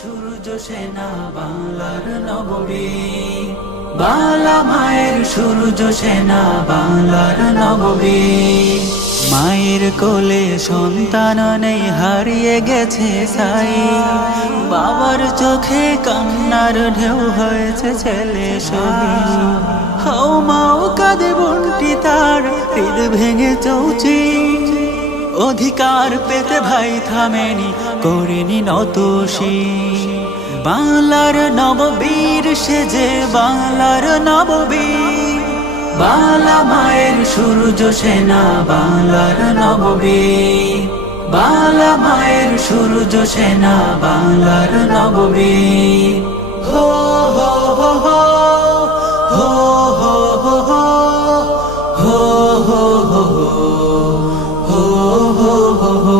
সূর্য সেনা বাংলার নববীর, বাংলা মায়ের সূর্য সেনা বাংলার নববীর। মায়ের কোলে সন্তান নেই, হারিয়ে গেছে সাই, বাবার চোখে কান্নার ঢেউ হয়েছে ছেলে শহীদ। হাও মাও কাঁদে বোনটি তার, হৃদ ভেঙে চৌচি, অধিকার পেতে ভাই থামেনি, করেনি নতশি। বাংলার নববীর সেজে বাংলার নববীর, বাংলা মায়ের সূর্য সেনা বাংলার নববীর, বাংলা মায়ের সূর্য সেনা বাংলার নববীর। হো হো হো হো হো হো হো হো হো হো হো হো।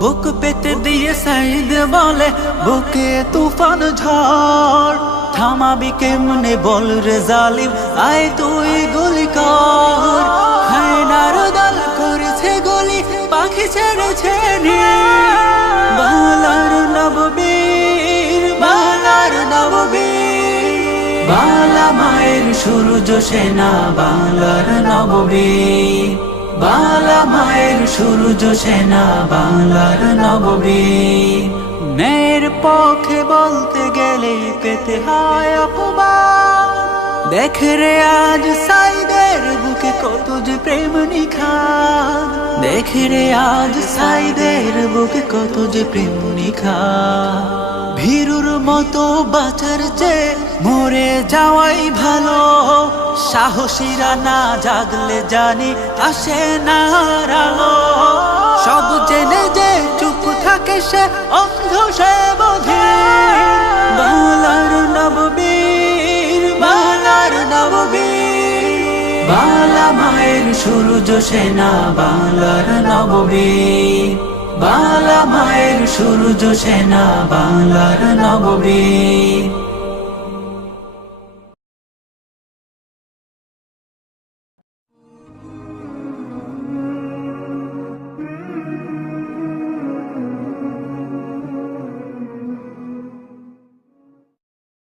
বুক পেতে দিয়ে সাইদ বলে, বুকে তুফান ঝড়, থামাবি কেমনে বল রে জালিম, আয় তুই গুলি কর। হায়নার দল করেছে গুলি, পাখি ছেড়েছে বাংলার নববীর, বাংলার নববীর, বাংলা মায়ের সূর্য সেনা বাংলার নববীর, বাংলা মায়ের সূর্য সেনা বাংলার নববীর। ন্যায়ের পক্ষে বলতে গেলে পেতে হয় অপমান, দেখ রে আজ সাইদের বুকে কত যে প্রেম নিখাদ, দেখ রে আজ সাইদের বুকে কত যে প্রেম নিখাদ। ভীরুর মতো বাঁচার চেয়ে মরে যাওয়াই ভালো, সাহসীরা না জাগলে জানি আসে না আলো। সব জেনে যে চুপ থাকে সে অন্ধ সে বধির, বাংলার নববীর, বাংলার নববীর, বাংলা মায়ের সূর্য সেনা বাংলার নববীর, বাংলা মায়ের সূর্য সেনা বাংলার নববীর।